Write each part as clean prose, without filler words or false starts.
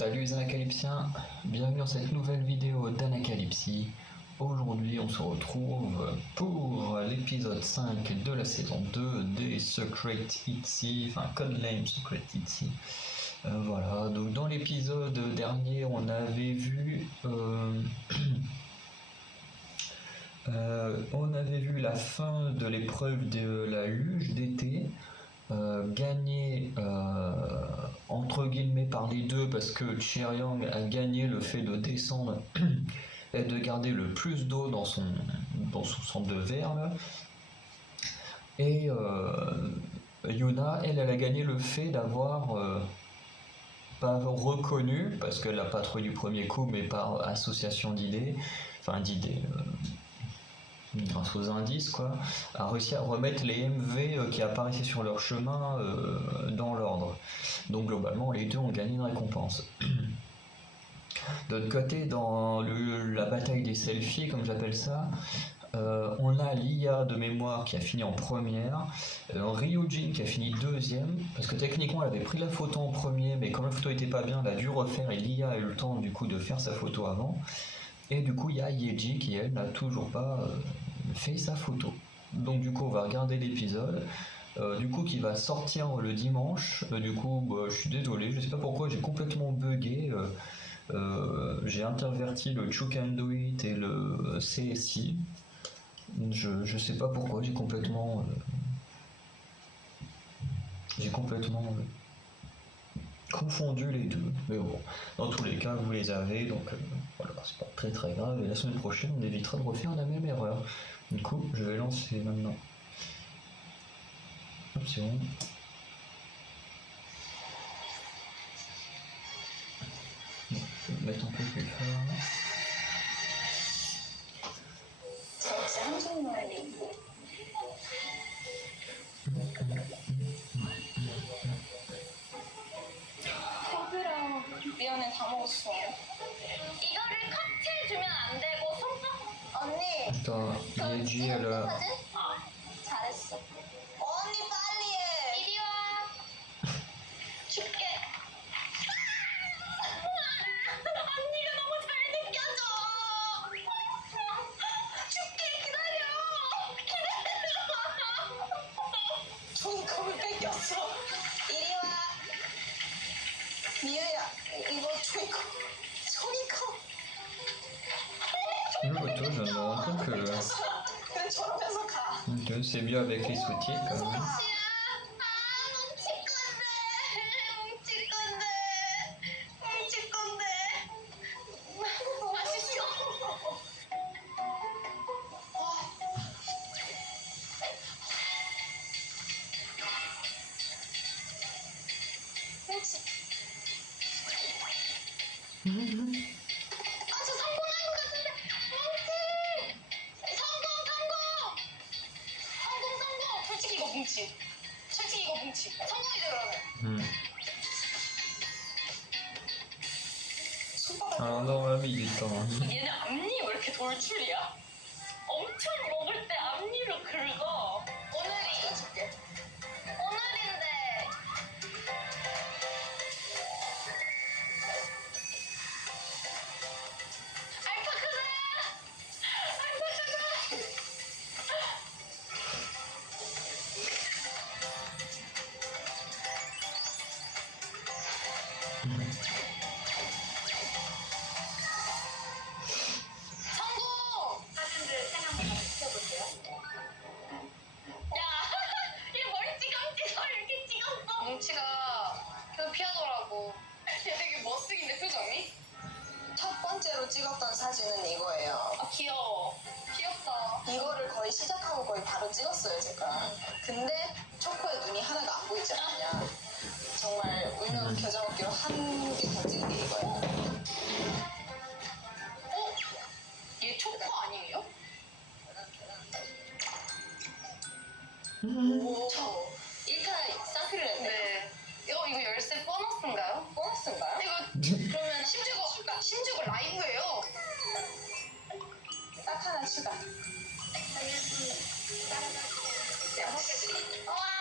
Salut les Anacalypsiens, bienvenue dans cette nouvelle vidéo d'Anacalypsie. Aujourd'hui on se retrouve pour l'épisode 5 de la saison 2 des Secret Hitsi, enfin Codename Secret Hitsi. Voilà, donc dans l'épisode dernier on avait vu la fin de l'épreuve de la luge d'été. Gagné entre guillemets par les deux parce que Cheryang a gagné le fait de descendre et de garder le plus d'eau dans son centre de verre là. Et Yuna elle a gagné le fait d'avoir pas reconnu parce qu'elle l'a pas trouvé du premier coup mais par association d'idées, grâce aux indices quoi, a réussi à remettre les MV qui apparaissaient sur leur chemin dans l'ordre. Donc globalement les deux ont gagné une récompense. De l'autre côté, dans la bataille des selfies comme j'appelle ça, on a Lia de mémoire qui a fini en première, Ryujin qui a fini deuxième, parce que techniquement elle avait pris la photo en premier, mais comme la photo était pas bien, elle a dû refaire et Lia a eu le temps du coup de faire sa photo avant. Et du coup, il y a Yeji qui, elle, n'a toujours pas fait sa photo. Donc du coup, on va regarder l'épisode. Qui va sortir le dimanche. Je suis désolé, je sais pas pourquoi, j'ai complètement bugué. J'ai interverti le Chukandoit et le CSI. Je sais pas pourquoi, j'ai complètement confondu les deux, mais bon, dans tous les cas vous les avez, donc voilà, c'est pas très très grave, et la semaine prochaine on évitera de refaire la même erreur. Du coup je vais lancer maintenant. Hop, c'est bon. Je vais mettre un peu plus fort. 미안해 다 먹었어. 이거를 커트해주면 안 되고 손톱 언니. Putain, Yeji elle a... 잘했어. 언니 빨리 해. 이리 와. 줄게. 언니가 너무 잘생겨져. 줄게 기다려. 종이컵을 뺏겼어. 이리 와. 미아야, 이거 종이컵. Toi, je me rends compte que c'est mieux avec les sous-titres quand même. 솔직히 이거 뭉치. 성공이죠 그러면. Alors non, il est temps. 얘는 앞니 왜 이렇게 돌출이야? 엄청 먹을 때 앞니로 긁어. 오늘이 줄게. 오늘인데. 알파카다. 성공! 사진들 생각만 시켜볼게요. 야, 얘 머리띠 감지서 이렇게 찍었어. 뭉치가 계속 피하더라고. 얘 되게 멋쓰긴데 표정이? 첫 번째로 찍었던 사진은 이거예요. 아 귀여워. 귀엽다. 이거를 거의 시작하고 거의 바로 찍었어요, 제가. 근데 초코의 눈이 하나가 안 보이지 않냐. 정말 운명 겨자 먹기로 한 개 더 찍은 게 이거예요. 어? 얘 초코 아니에요? 오, 저 1타 쌍피를 냈네요. 네. 이거 열쇠 보너스인가요? 보너스인가요? 이거 그러면 심지어 라이브예요. 딱 하나 추가. 와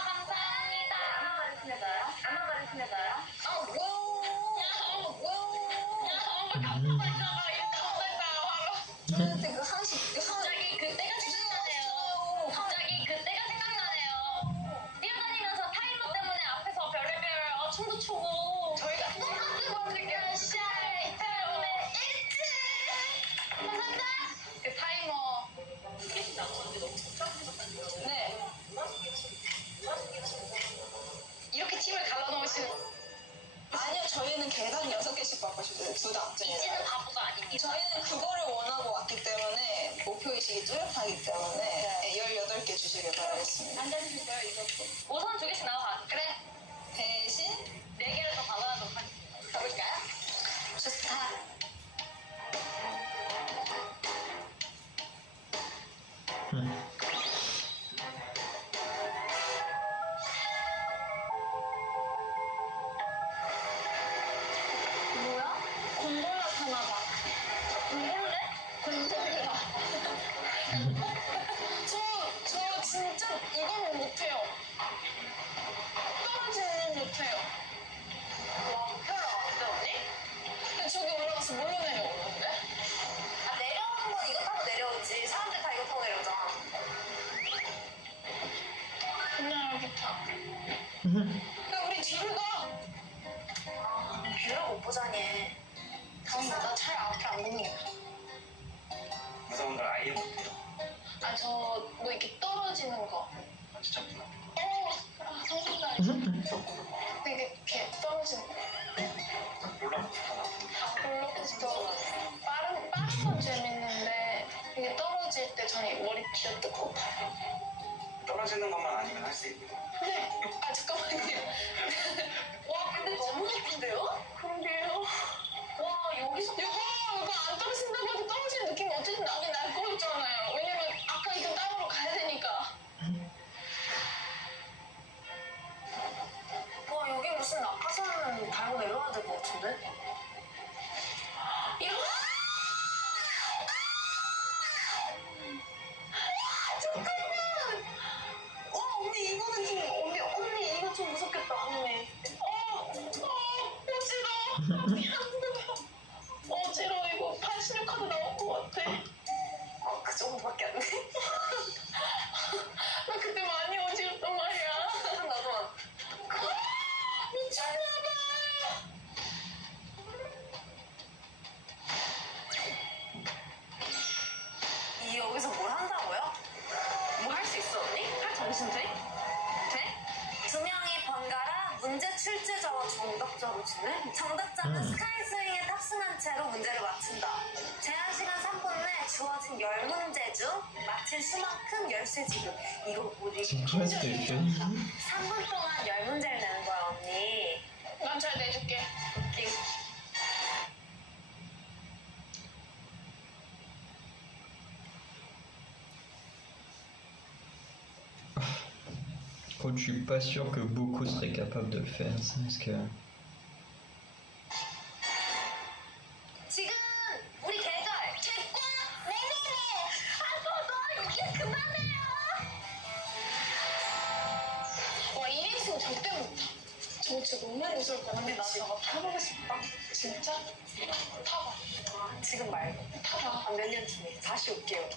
감사합니다. 안만 가르치면 나요? 아, 뭐야? 감사했다가 이렇게 감사했다가 바로. 저한테 그 하나씩 갑자기 그때가 생각나네요. 갑자기 그때가 생각나네요. 뛰어다니면서 타이머 때문에 앞에서 별의별 춤도 추고 저희가 똑같은 거거든요. 샤이 때문에 1등! 감사합니다. 그 타이머 네. 이렇게 팀을 갈라놓으시는 아니요, 저희는 계단 6개씩 받고 싶어요. 두당. 이지는 바보가 아닙니다. 저희는 그거를 원하고 왔기 때문에 목표의식이 뚜렷하기 때문에 18개 주시길 바라겠습니다. 앉아주실까요? 이것도. 우선 2개씩 나와. 그래. 대신 4개를 더 받아가도록 하겠습니다. 가볼까요? 좋다. 뭐야? 곤돌라 타나봐. 곤돌레? 곤돌라. 저 진짜 이거는 못해요. 떨어지는 못해요. 와, 목표를 안 돼, 언니? 근데 저기 올라가서 뭘로 내려오는데? 아, 내려오는 건 이거 타고 내려오지. 사람들 다 이거 타고 내려오잖아. 그냥 이렇게 타. 야, 우리 뒤로 가. 뷰를 못 보자니. 다음보다 차라리 앞에 안 보는 게 나아. 무서운 걸 아예 못해요. 아, 저 뭐 이렇게 떨어지는 거. 아, 진짜 무서워. 상상도 되게 이렇게 떨어지는 거. 올라가서 롤러코스터 빠른 건 재밌는데 이게 떨어질 때 저는 머리 쥐어뜯고 떨어지는 것만 아니면 할 수 있고. 네. 아, 잠깐만요. 와, 근데 너무 높은데요? 그러게요. 와, 여기서. 이거 안 떨어진다고 해도 떨어지는 느낌이 어쨌든 나긴 날 거였잖아요. 왜냐면 아까 있던 땅으로 가야 되니까. 와, 여기 무슨 낙하산 달고 내려와야 될 것 같은데? 이거 와, 언니, 이거는 좀, 언니, 이거 좀 무섭겠다, 언니. 어지러워. 어지러워. 이거 반신욕 카드 나올 것 같아. 그 정도밖에 안 돼? 나 그때 많이 어지럽단 말이야. 나도. 미쳤나봐. 이 여기서 뭘 한다고요? 뭐 할 수 있어, 언니? 할 정신 돼? 돼? 두 명이 번갈아 문제 출제자와 정답자로 지내? 정답자는 스카이스윙에 탑승한 채로 문제를 맞춘다. 제한 시간 3분 내 주어진 10문제 중 맞힌 수만큼 열쇠 지급. 이거 뭐지? 진짜 할수 있게. 3분 동안 10문제를 내는 거야, 언니. 난 잘 내줄게. 웃기. Quand je suis pas sûr que beaucoup seraient capables de le faire, ça, parce que. 지금 우리 계절 제과 네네네 한번더 이게 그만해요. 와, 1인승 절대 못타. 저 진짜 너무 무서울 것 같아. 언니 나 저거 타보고 싶다. 진짜? 타봐. 지금 말고 타봐. 몇 년 뒤에 다시 올게요.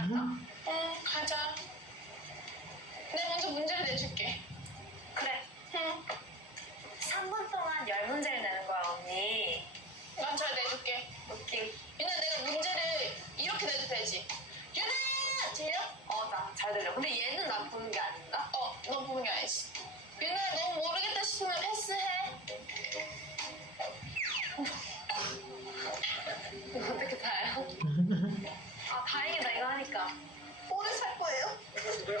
응, 가자. 내가 먼저 문제를 내줄게. 그래. 응, 3분 동안 10문제를 내는 거야, 언니. 난 잘 내줄게. 웃기. 유나, 내가 문제를 이렇게 내도 되지? 유나! 들려? 나 잘 들려. 근데 얘는 나 보는 게 아닌가? 너 보는 게 아니지. 유나, 너무 모르겠다 싶으면 패스해. 이거 어떻게 타요? 다행이다, 이거 하니까. 오래 살 거예요?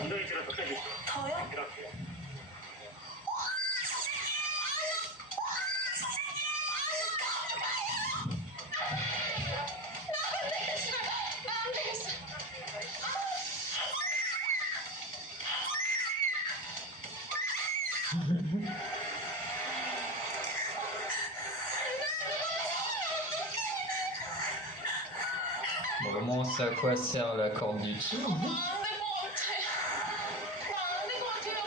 엉덩이 뒤로 더 빼주세요. 더요? 이렇게. 나안 되겠어. 나안 되겠어. Bon, vraiment, c'est à quoi sert la corde du tir 안 될 것 같아. 나 안 될 것 같아요.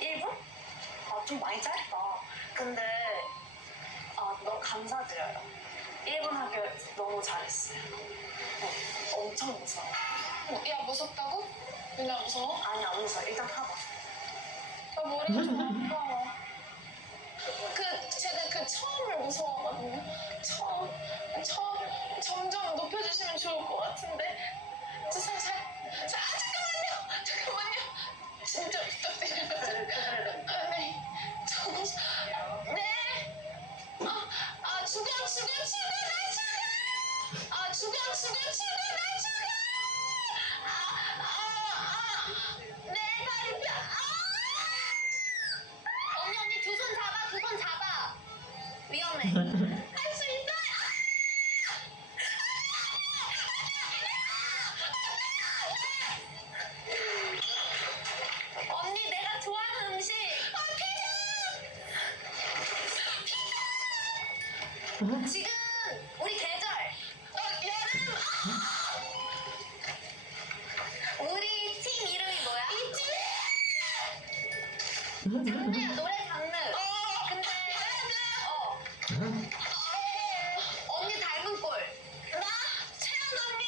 1분? 아, 좀 많이 짧다. 근데 너무 감사드려요. 1분 하기 너무 잘했어요. 엄청 무서워. 야, 무섭다고? 누나 무서워? 아니, 안 무서워. 일단 타봐. 머리가 좀 아파. 제가 처음을 무서워하거든요. 처음 점점 높여주시면 좋을 것 같은데. 잠깐만요. 진짜 부탁드려요. 네. 죽어, 날 죽여! 내 다리 뼈! 언니, 두 손 잡아. 위험해. 할 수 있어요! 언니, 내가 좋아하는 음식. 피자! 지금 우리 계절. 여름. 우리 팀 이름이 뭐야? 장르야, 노래 장르. 근데 언니 닮은 꼴. 나? 채연 언니.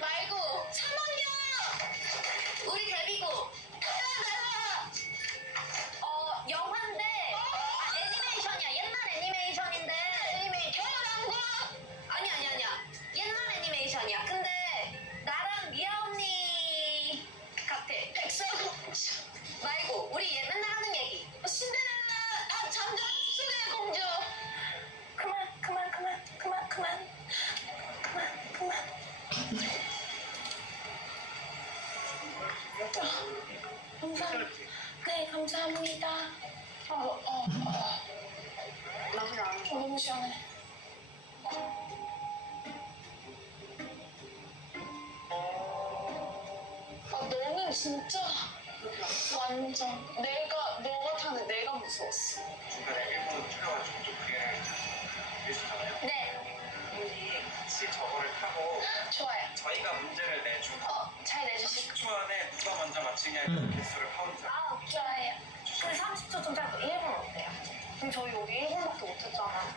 말고 3학년. 우리 데뷔고. 영화인데 애니메이션이야. 옛날 애니메이션인데. 겨울왕국. 아니야. 옛날 애니메이션이야. 근데 나랑 미아 언니 같아. 백설공주. 말고 우리 맨날 하는 얘기. 신데렐라. 잠자수의 공주. 그만. 네, 감사합니다. 나쁘지 않아. 너무 시원해. 너는 진짜 완전 너가 타는 내가 무서웠어. 중간에 일본 틀려가지고 좀 그게 뉴스잖아요. 네, 분이 같이 저거를 타고 좋아요. 저희가 문제를 내주고 잘 내주실 10초 안에 누가 먼저 맞히냐에 개수를 카운트. 좋아요. 근데 30초 좀 짧고 1분 어때요? 그럼 저희 여기 1분밖에 못했잖아.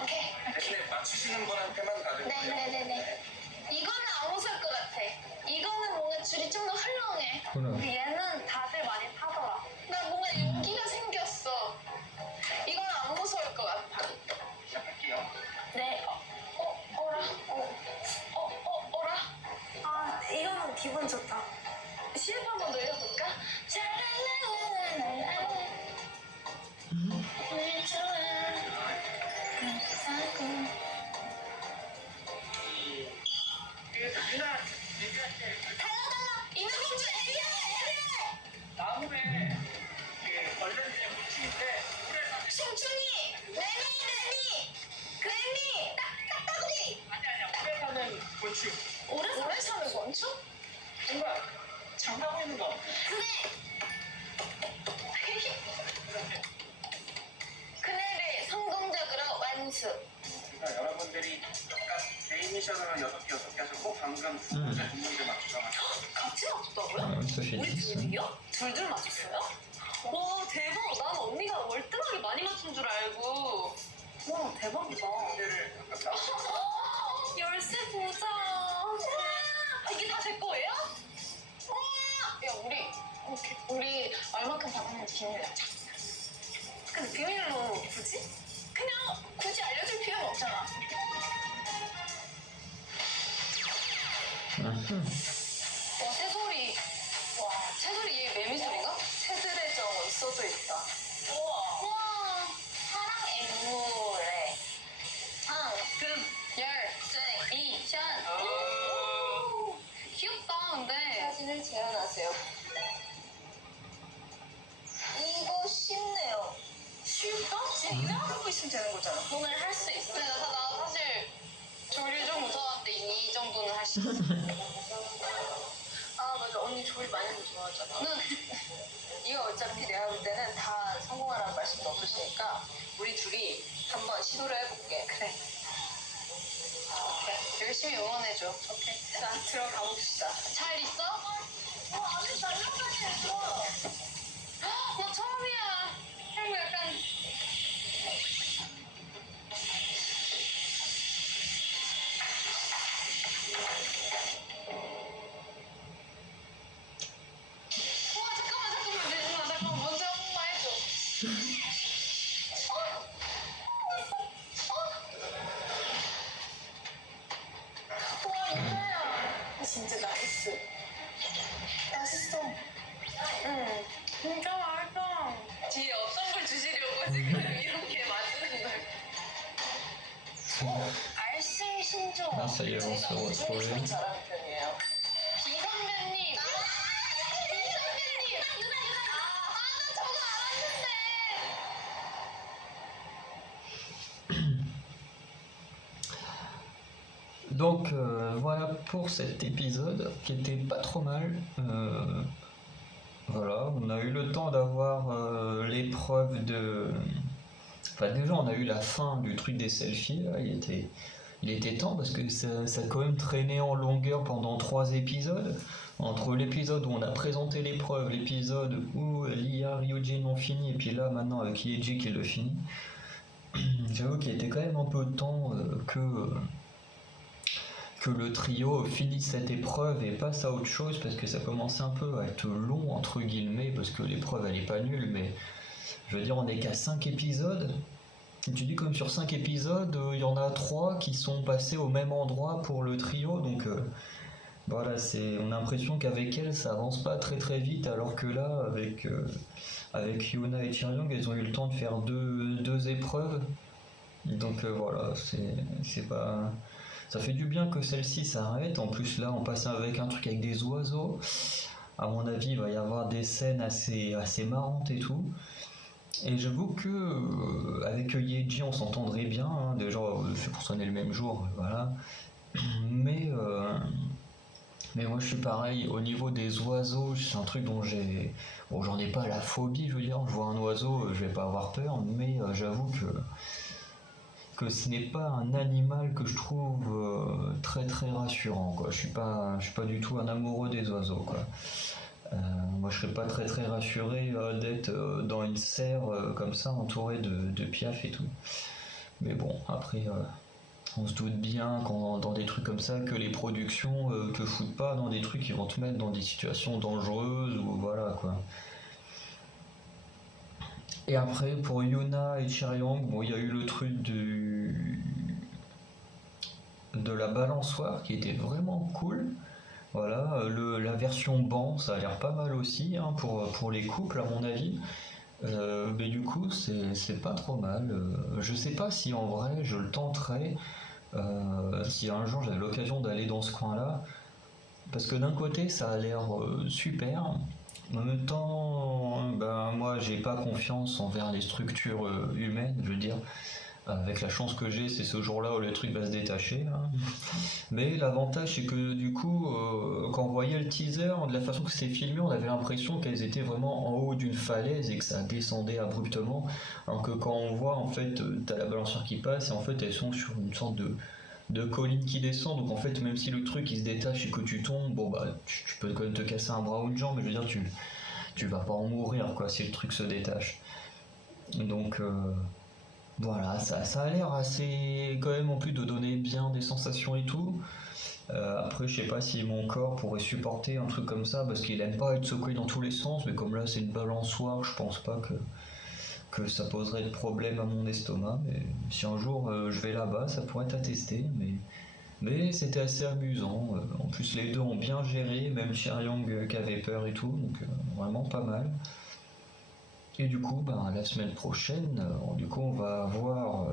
오케이. 대신에 맞추시는 분한테만 가는 거예요. 네네네네. 이거는 안 무서울 것 같아. 이거는 뭔가 줄이 좀 더 헐렁해. 근데 얘는 다들 많이 타더라. 나 뭔가 용기가 생겼어. 이거는 안 무서울 것 같아. 시작할게요. 네. 어라. 어라. 이거는 기분 좋다. CF 한번 놀려볼까? 샤랄랄랄랄랄라. 날 좋아. 하고. 누나 얘기할 때 달라. 인어공주 에리야. 나무에 그 벌레들이 묻히는데 물에 사는 춤춤이. 레미. 딱따구리. 아니야 물에 사는 곤충. 오래 사는 건축? 뭔가 장하고 있는 거. 그네를 성공적으로 완수. 그러니까 여러분들이 아까 개인 미션으로 6개 하셨고 방금 두 문제 두 문제 맞추잖아요. 같이 맞췄다고요? 우리 둘이요? 둘 맞췄어요? 와, 대박. 난 언니가 월등하게 많이 맞춘 줄 알고. 와, 대박이다. 문제를 아까 열쇠 보자. 이게 다 제 거예요? 야, 우리 얼마큼 받았는지 비밀로 하자. 근데 비밀로 굳이? 그냥 굳이 알려줄 필요는 없잖아. 새소리 얘 매미소리인가? 새들의 정원 써져 있다. 우와. 사랑 앵무래. 열쇠이션. 귀엽다, 근데. 사진을 제안하세요. 이거 쉽네요. 쉽다? 생각하고 있으면 되는 거잖아. 오늘 할 수 있어요. 나 사실 조리 좀 무서웠는데 이 정도는 할 수 있어. 맞아. 언니 조리 많이 하는 거 좋아하잖아. 는 이거 어차피 내가 볼 때는 다 성공하라는 말씀도 없으시니까 우리 둘이 한번 시도를 해볼게. 그래. 오케이. 열심히 응원해줘. 오케이. 자, 들어가 봅시다. 잘 있어? 진짜 맛있어. 뒤에 어떤 걸 주시려고 지금 이렇게 만드는 걸. 알쓸신조. Ah, ça y est, on se retrouve. 잘하는 편이에요. 비선배님. 비선배님. 나 저거 알았는데. Donc voilà pour cet épisode qui était pas trop mal. Voilà, on a eu le temps d'avoir l'épreuve de. Enfin, déjà, on a eu la fin du truc des selfies. Là. Il était temps parce que ça a quand même traîné en longueur pendant 3 épisodes. Entre l'épisode où on a présenté l'épreuve, l'épisode où Lia, Ryujin ont fini, et puis là, maintenant, avec Yeji qui le finit. J'avoue qu'il était quand même un peu de temps que le trio finisse cette épreuve et passe à autre chose parce que ça commençait un peu à être long entre guillemets parce que l'épreuve elle est pas nulle mais je veux dire on est qu'à 5 épisodes. Et tu dis comme sur 5 épisodes il y en a 3 qui sont passés au même endroit pour le trio donc voilà on a l'impression qu'avec elle ça avance pas très très vite alors que là avec Yuna et Chaeryeong elles ont eu le temps de faire deux épreuves donc voilà c'est pas. Ça fait du bien que celle-ci s'arrête. En plus, là, on passe avec un truc avec des oiseaux. À mon avis, il va y avoir des scènes assez marrantes et tout. Et j'avoue que avec Yeji, on s'entendrait bien. Hein. Déjà, c'est pour sonner le même jour, voilà. Mais moi, je suis pareil. Au niveau des oiseaux, c'est un truc dont j'en ai pas la phobie. Je veux dire, je vois un oiseau, je vais pas avoir peur. Mais j'avoue que ce n'est pas un animal que je trouve très très rassurant quoi. Je suis pas du tout un amoureux des oiseaux quoi. Moi je serais pas très très rassuré d'être dans une serre comme ça entouré de piafs et tout. Mais bon après on se doute bien dans des trucs comme ça que les productions te foutent pas dans des trucs qui vont te mettre dans des situations dangereuses ou voilà quoi. Et après, pour Yuna et Chaeryeong, bon, il y a eu le truc de la balançoire qui était vraiment cool. Voilà, la version banc, ça a l'air pas mal aussi hein, pour les couples, à mon avis. Mais du coup, c'est pas trop mal. Je sais pas si en vrai je le tenterai si un jour j'avais l'occasion d'aller dans ce coin-là. Parce que d'un côté, ça a l'air super. En même temps, ben, moi j'ai pas confiance envers les structures humaines, je veux dire. Avec la chance que j'ai, c'est ce jour-là où le truc va se détacher. Hein. Mais l'avantage, c'est que du coup, quand on voyait le teaser, de la façon que c'était filmé, on avait l'impression qu'elles étaient vraiment en haut d'une falaise et que ça descendait abruptement. Alors que quand on voit, en fait, t'as la balançoire qui passe et en fait, elles sont sur une sorte de colline qui descend. Donc en fait, même si le truc il se détache et que tu tombes, bon bah, tu peux quand même te casser un bras ou une jambe, mais je veux dire, tu vas pas en mourir quoi si le truc se détache. Donc. Voilà, ça a l'air assez quand même en plus de donner bien des sensations et tout. Après, je sais pas si mon corps pourrait supporter un truc comme ça parce qu'il aime pas être secoué dans tous les sens, mais comme là c'est une balançoire, je pense pas que ça poserait de problème à mon estomac. Mais si un jour je vais là-bas, ça pourrait être à tester. Mais c'était assez amusant. En plus, les deux ont bien géré, même Chaeryeong qui avait peur et tout, donc vraiment pas mal. Et du coup, ben, la semaine prochaine, du coup, on va avoir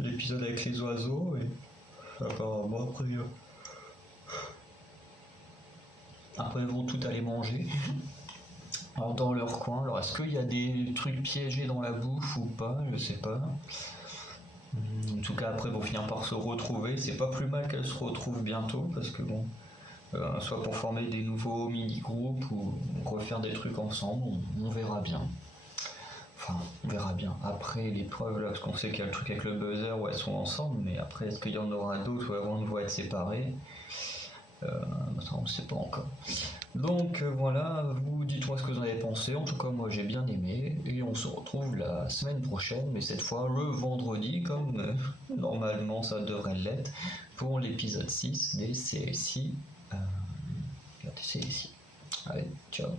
l'épisode avec les oiseaux et apparemment après ils vont tout aller manger. Alors dans leur coin, alors est-ce qu'il y a des trucs piégés dans la bouffe ou pas? Je sais pas. En tout cas, après, ils vont finir par se retrouver. C'est pas plus mal qu'elles se retrouvent bientôt parce que bon, soit pour former des nouveaux mini-groupes ou refaire des trucs ensemble, on verra bien. Enfin, on verra bien. Après l'épreuve, là, parce qu'on sait qu'il y a le truc avec le buzzer où elles sont ensemble, mais après, est-ce qu'il y en aura d'autres où elles vont devoir être séparées? Ça, on ne sait pas encore. Donc voilà, vous dites-moi ce que vous en avez pensé. En tout cas, moi j'ai bien aimé. Et on se retrouve la semaine prochaine, mais cette fois le vendredi, comme normalement ça devrait l'être, pour l'épisode 6 des CSI. Allez, ciao.